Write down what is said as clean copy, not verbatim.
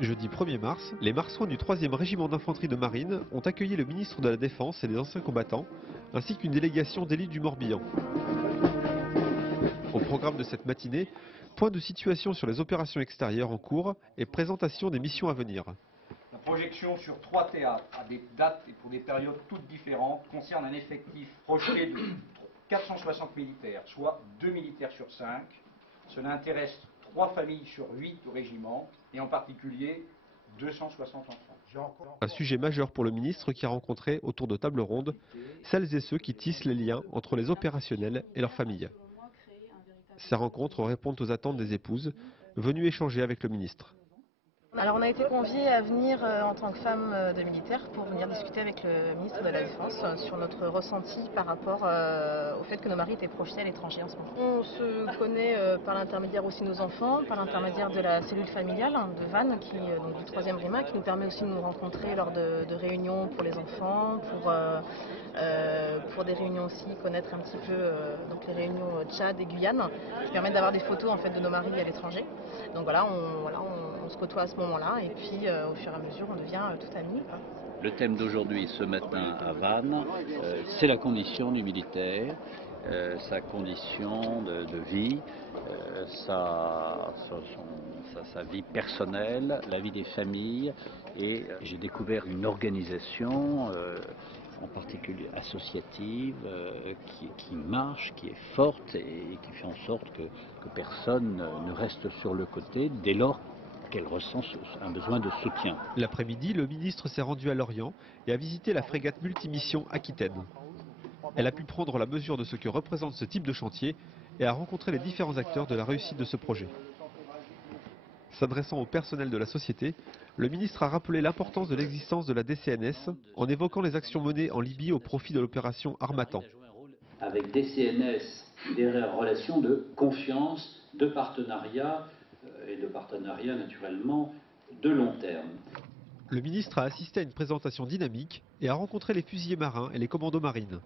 Jeudi 1er mars, les marsouins du 3e régiment d'infanterie de marine ont accueilli le ministre de la Défense et des anciens combattants, ainsi qu'une délégation d'élite du Morbihan. Au programme de cette matinée, point de situation sur les opérations extérieures en cours et présentation des missions à venir. La projection sur 3 théâtres à des dates et pour des périodes toutes différentes concerne un effectif projeté de 460 militaires, soit 2 militaires sur 5. Cela intéresse 3 familles sur 8 au régiment et en particulier 260 enfants. Un sujet majeur pour le ministre qui a rencontré, autour de tables rondes, celles et ceux qui tissent les liens entre les opérationnels et leurs familles. Ces rencontres répondent aux attentes des épouses, venues échanger avec le ministre. Alors on a été conviés à venir en tant que femme de militaire pour venir discuter avec le ministre de la Défense sur notre ressenti par rapport au fait que nos maris étaient projetés à l'étranger en ce moment. On se connaît par l'intermédiaire aussi de nos enfants, par l'intermédiaire de la cellule familiale de Vannes, donc du 3e RIMA, qui nous permet aussi de nous rencontrer lors de réunions pour les enfants, pour des réunions aussi, connaître un petit peu donc les réunions Tchad et Guyane, qui permettent d'avoir des photos en fait, de nos maris à l'étranger. Donc voilà, on se côtoie à ce moment-là et puis au fur et à mesure on devient tout amis. Le thème d'aujourd'hui, ce matin à Vannes, c'est la condition du militaire, sa condition de vie, sa vie personnelle, la vie des familles. Et j'ai découvert une organisation, en particulier associative, qui marche, qui est forte et qui fait en sorte que personne ne reste sur le côté dès lors qu'elle ressent un besoin de soutien. L'après-midi, le ministre s'est rendu à Lorient et a visité la frégate multimission Aquitaine. Elle a pu prendre la mesure de ce que représente ce type de chantier et a rencontré les différents acteurs de la réussite de ce projet. S'adressant au personnel de la société, le ministre a rappelé l'importance de l'existence de la DCNS en évoquant les actions menées en Libye au profit de l'opération Harmattan. Avec DCNS, des relations de confiance, de partenariat, et de partenariat naturellement de long terme. Le ministre a assisté à une présentation dynamique et a rencontré les fusiliers marins et les commandos marines.